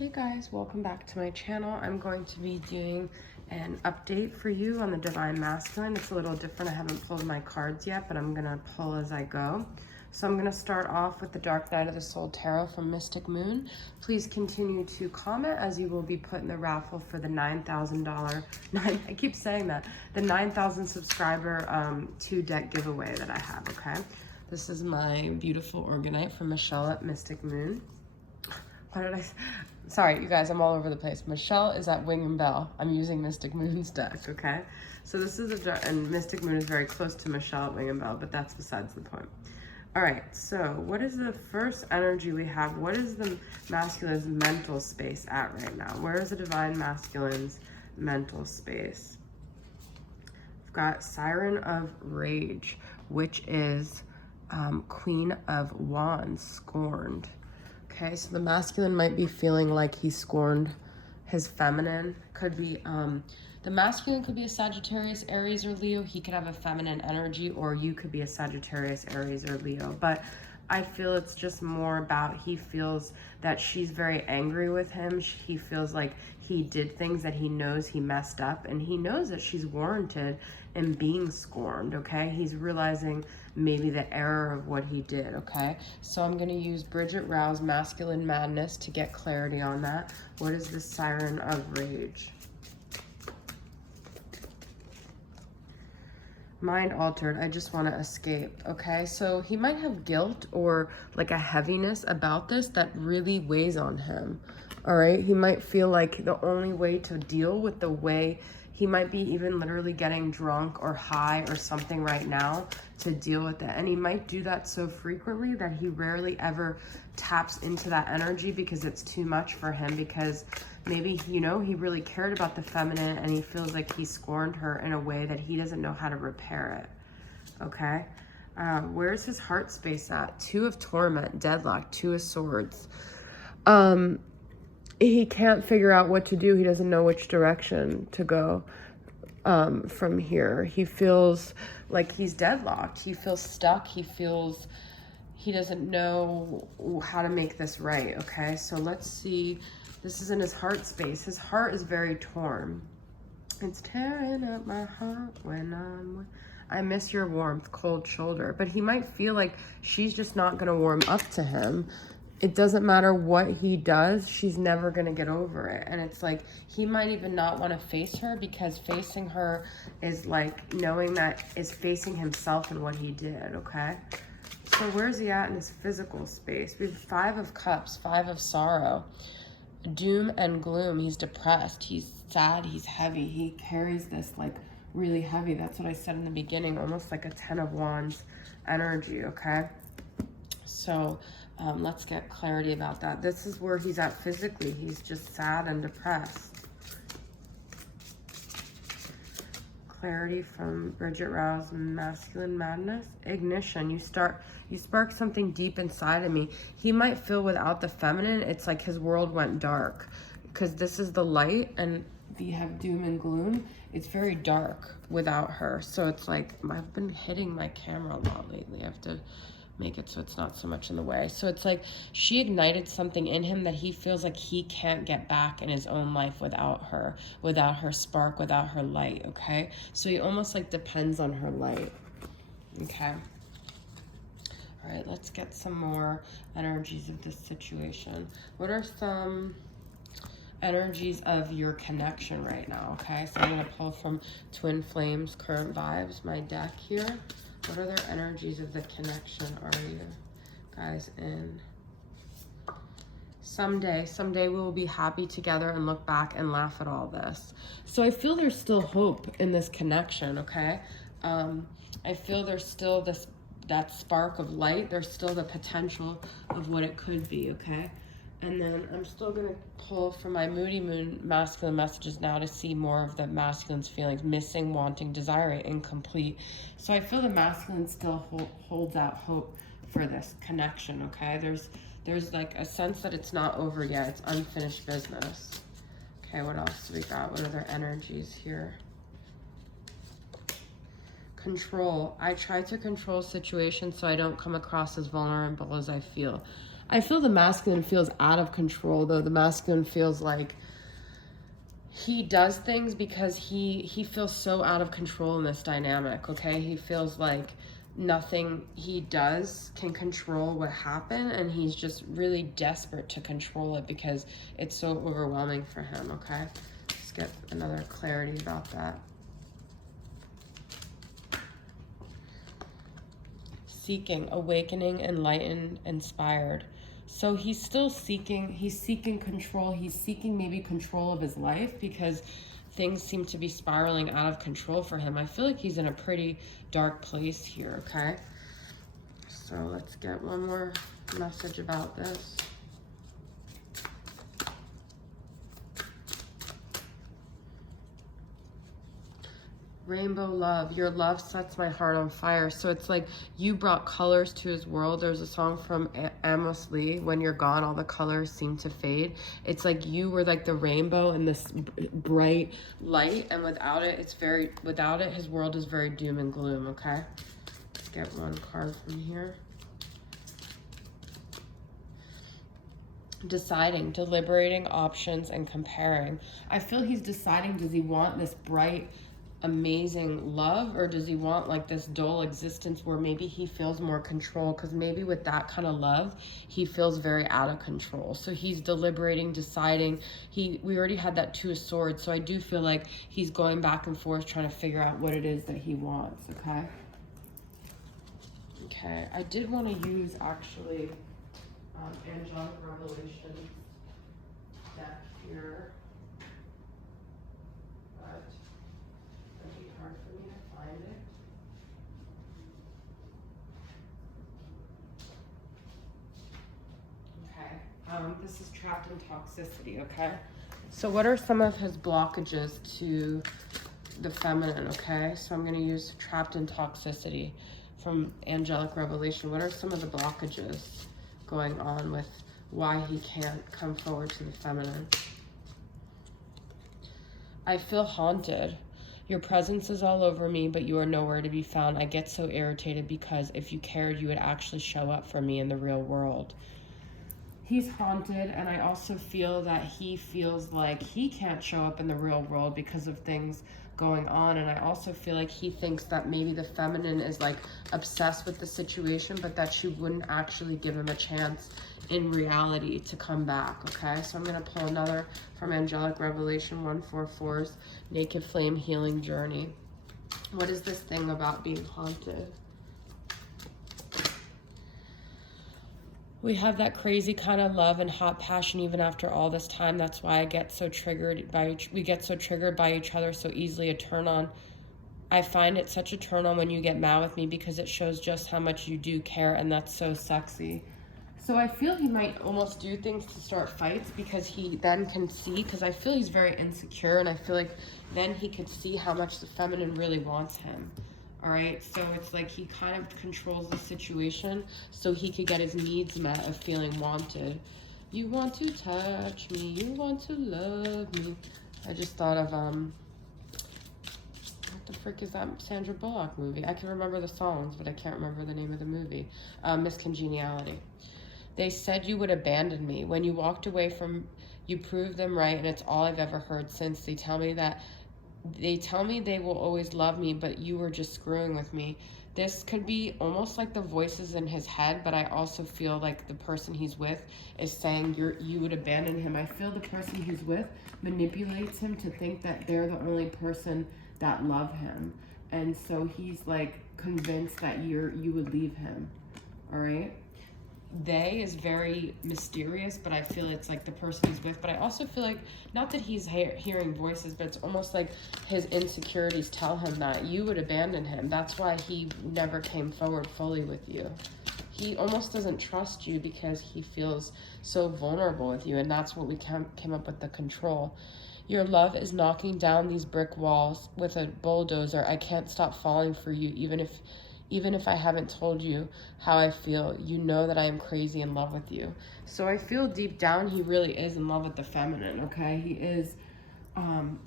Hey guys, welcome back to my channel. I'm going to be doing an update for you on the Divine Masculine. It's a little different. I haven't pulled my cards yet, but I'm gonna pull as I go. So I'm gonna start off with the Dark Night of the Soul Tarot from Mystic Moon. Please continue to comment as you will be put in the raffle for the $9,000, I keep saying that, the 9,000 subscriber 2-deck giveaway that I have, okay? This is my beautiful Organite from Michelle at Mystic Moon. What did I say? Sorry, you guys, I'm all over the place. Michelle is at Wing and Bell. I'm using Mystic Moon's deck, okay? So this is and Mystic Moon is very close to Michelle at Wing and Bell, but that's besides the point. All right, so what is the first energy we have? What is the masculine's mental space at right now? Where is the Divine Masculine's mental space? We've got Siren of Rage, which is Queen of Wands, scorned. Okay, so the masculine might be feeling like he scorned his feminine. Could be, the masculine could be a Sagittarius, Aries, or Leo. He could have a feminine energy, or you could be a Sagittarius, Aries, or Leo. But I feel it's just more about he feels that she's very angry with him. He feels like he did things that he knows he messed up, and he knows that she's warranted in being scorned, okay? He's realizing maybe the error of what he did, okay? So I'm gonna use Bridget Rau's Masculine Madness to get clarity on that. What is the Siren of Rage? Mind altered, I just want to escape, okay? So he might have guilt or like a heaviness about this that really weighs on him, all right? He might feel like the only way to deal with the way, he might be even literally getting drunk or high or something right now to deal with it. And he might do that so frequently that he rarely ever taps into that energy because it's too much for him, because maybe, you know, he really cared about the feminine and he feels like he scorned her in a way that he doesn't know how to repair it, okay? Where's his heart space at? Two of Torment, Deadlock, Two of Swords. He can't figure out what to do. He doesn't know which direction to go from here. He feels like he's deadlocked. He feels stuck. He feels he doesn't know how to make this right, okay? So let's see. This is in his heart space. His heart is very torn. It's tearing up my heart when I miss your warmth, cold shoulder. But he might feel like she's just not gonna warm up to him. It doesn't matter what he does, she's never gonna get over it. And it's like, he might even not wanna face her, because facing her is like knowing that is facing himself and what he did, okay? So where's he at in his physical space? We have Five of Cups, Five of Sorrow, Doom and Gloom. He's depressed, he's sad, he's heavy. He carries this like really heavy. That's what I said in the beginning, almost like a 10 of Wands energy, okay? So let's get clarity about that. This is where he's at physically. He's just sad and depressed. Clarity from Bridget Rau's Masculine Madness. Ignition. You spark something deep inside of me. He might feel without the feminine, it's like his world went dark, because this is the light and you have Doom and Gloom. It's very dark without her. So it's like, I've been hitting my camera a lot lately. I have to make it so it's not so much in the way. So it's like she ignited something in him that he feels like he can't get back in his own life without her spark, without her light, okay? So he almost like depends on her light, okay? All right, let's get some more energies of this situation. What are some energies of your connection right now, okay? So I'm gonna pull from Twin Flames, Current Vibes, my deck here. What other energies of the connection are you guys in? Someday we will be happy together and look back and laugh at all this. So I feel there's still hope in this connection, okay? I feel there's still that spark of light. There's still the potential of what it could be, okay? And then I'm still gonna pull from my Moody Moon masculine messages now to see more of the masculine's feelings: missing, wanting, desiring, incomplete. So I feel the masculine still holds out hope for this connection, okay? There's like a sense that it's not over yet. It's unfinished business. Okay, what else do we got? What other energies here? Control. I try to control situations so I don't come across as vulnerable as I feel. I feel the masculine feels out of control, though. The masculine feels like he does things because he feels so out of control in this dynamic, okay? He feels like nothing he does can control what happened, and he's just really desperate to control it because it's so overwhelming for him, okay? Let's get another clarity about that. Seeking, awakening, enlightened, inspired. So he's still seeking, he's seeking control. He's seeking maybe control of his life because things seem to be spiraling out of control for him. I feel like he's in a pretty dark place here, okay? So let's get one more message about this. Rainbow love, your love sets my heart on fire. So it's like you brought colors to his world. There's a song from Amos Lee, when you're gone, all the colors seem to fade. It's like you were like the rainbow in this bright light, and without it, his world is very doom and gloom, okay? Let's get one card from here. Deciding, deliberating options, and comparing. I feel he's deciding, does he want this bright, amazing love, or does he want like this dull existence where maybe he feels more control? Because maybe with that kind of love he feels very out of control. So he's deliberating, deciding. We already had that Two of Swords, so I do feel like he's going back and forth trying to figure out what it is that he wants. Okay, I did want to use actually Angelic Revelations deck here, but it'd be hard for me to find it. Okay, this is trapped in toxicity, okay? So what are some of his blockages to the feminine, okay? So I'm gonna use trapped in toxicity from Angelic Revelation. What are some of the blockages going on with why he can't come forward to the feminine? I feel haunted. Your presence is all over me, but you are nowhere to be found. I get so irritated because if you cared, you would actually show up for me in the real world. He's haunted, and I also feel that he feels like he can't show up in the real world because of things going on. And I also feel like he thinks that maybe the feminine is like obsessed with the situation, but that she wouldn't actually give him a chance in reality to come back, okay? So I'm gonna pull another from Angelic Revelation 144's Naked Flame Healing Journey. What is this thing about being haunted? We have that crazy kind of love and hot passion even after all this time. That's why we get so triggered by each other so easily. A turn on. I find it such a turn on when you get mad with me because it shows just how much you do care, and that's so sexy. So I feel he might almost do things to start fights because he then can see, because I feel he's very insecure, and I feel like then he could see how much the feminine really wants him. All right, so it's like he kind of controls the situation so he could get his needs met of feeling wanted. You want to touch me, you want to love me. I just thought of, what the frick is that Sandra Bullock movie? I can remember the songs, but I can't remember the name of the movie. Miss Congeniality. They said you would abandon me. When you walked away from, you proved them right, and it's all I've ever heard since. They tell me they will always love me, but you were just screwing with me. This could be almost like the voices in his head, but I also feel like the person he's with is saying you would abandon him. I feel the person he's with manipulates him to think that they're the only person that love him. And so he's like convinced that you would leave him. All right? They is very mysterious, but I feel it's like the person he's with. But I also feel like, not that he's hearing voices, but it's almost like his insecurities tell him that you would abandon him. That's why he never came forward fully with you. He almost doesn't trust you because he feels so vulnerable with you, and that's what we came up with, the control. Your love is knocking down these brick walls with a bulldozer. I can't stop falling for you, even if I haven't told you how I feel. You know that I am crazy in love with you. So I feel deep down he really is in love with the feminine, okay? He is,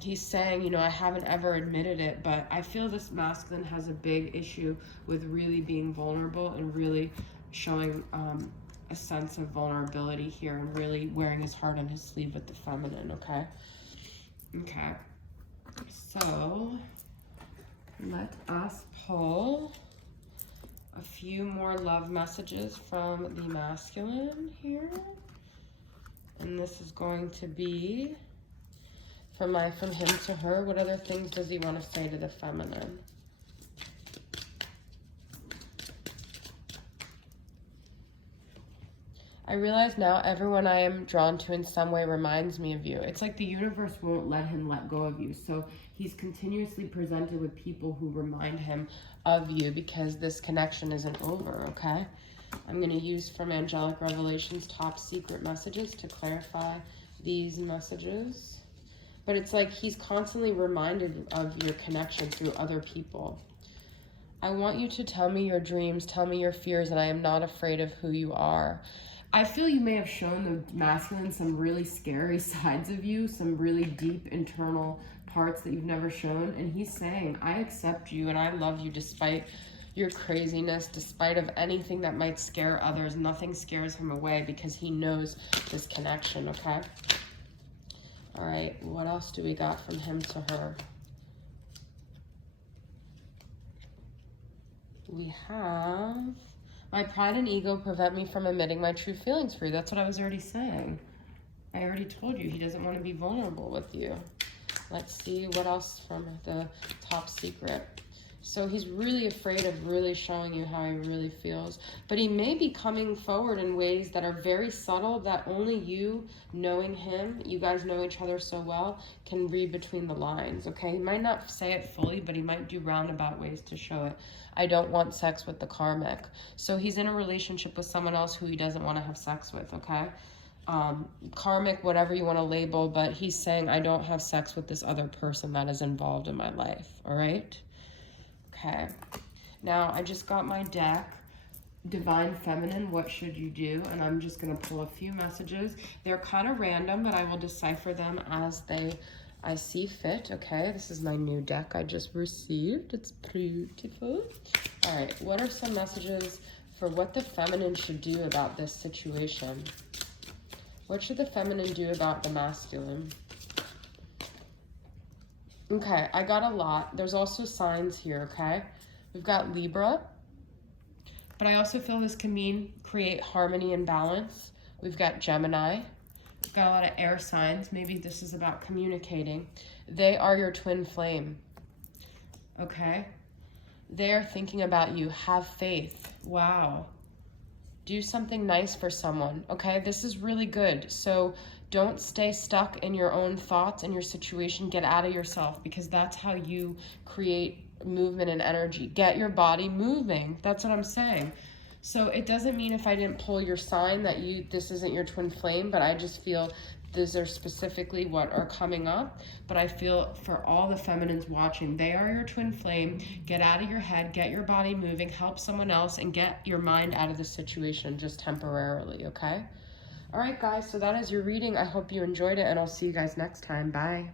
he's saying, you know, I haven't ever admitted it, but I feel this masculine has a big issue with really being vulnerable and really showing a sense of vulnerability here and really wearing his heart on his sleeve with the feminine, okay? Okay. So let us pull a few more love messages from the masculine here. And this is going to be from him to her. What other things does he want to say to the feminine? I realize now everyone I am drawn to in some way reminds me of you. It's like the universe won't let him let go of you. So he's continuously presented with people who remind him of you because this connection isn't over, okay? I'm going to use from Angelic Revelations top secret messages to clarify these messages. But it's like he's constantly reminded of your connection through other people. I want you to tell me your dreams, tell me your fears, and I am not afraid of who you are. I feel you may have shown the masculine some really scary sides of you, some really deep internal parts that you've never shown. And he's saying, I accept you and I love you despite your craziness, despite of anything that might scare others. Nothing scares him away because he knows this connection, okay? All right, what else do we got from him to her? We have... My pride and ego prevent me from admitting my true feelings for you. That's what I was already saying. I already told you he doesn't want to be vulnerable with you. Let's see what else from the top secret. So he's really afraid of really showing you how he really feels. But he may be coming forward in ways that are very subtle that only you, knowing him, you guys know each other so well, can read between the lines, okay? He might not say it fully, but he might do roundabout ways to show it. I don't want sex with the karmic. So he's in a relationship with someone else who he doesn't want to have sex with, okay? Karmic, whatever you want to label, but he's saying, I don't have sex with this other person that is involved in my life, all right? Okay, now I just got my deck, Divine Feminine, What Should You Do? And I'm just going to pull a few messages. They're kind of random, but I will decipher them as I see fit, okay? This is my new deck I just received. It's beautiful. All right, what are some messages for what the feminine should do about this situation? What should the feminine do about the masculine? Okay, I got a lot. There's also signs here, okay? We've got Libra, but I also feel this can mean create harmony and balance. We've got Gemini. We've got a lot of air signs. Maybe this is about communicating. They are your twin flame, okay? They are thinking about you. Have faith. Wow. Do something nice for someone, okay? This is really good. So don't stay stuck in your own thoughts and your situation. Get out of yourself because that's how you create movement and energy. Get your body moving. That's what I'm saying. So it doesn't mean if I didn't pull your sign that this isn't your twin flame, but I just feel these are specifically what are coming up. But I feel for all the feminines watching, they are your twin flame. Get out of your head, get your body moving, help someone else, and get your mind out of the situation just temporarily, okay? All right, guys, so that is your reading. I hope you enjoyed it, and I'll see you guys next time. Bye.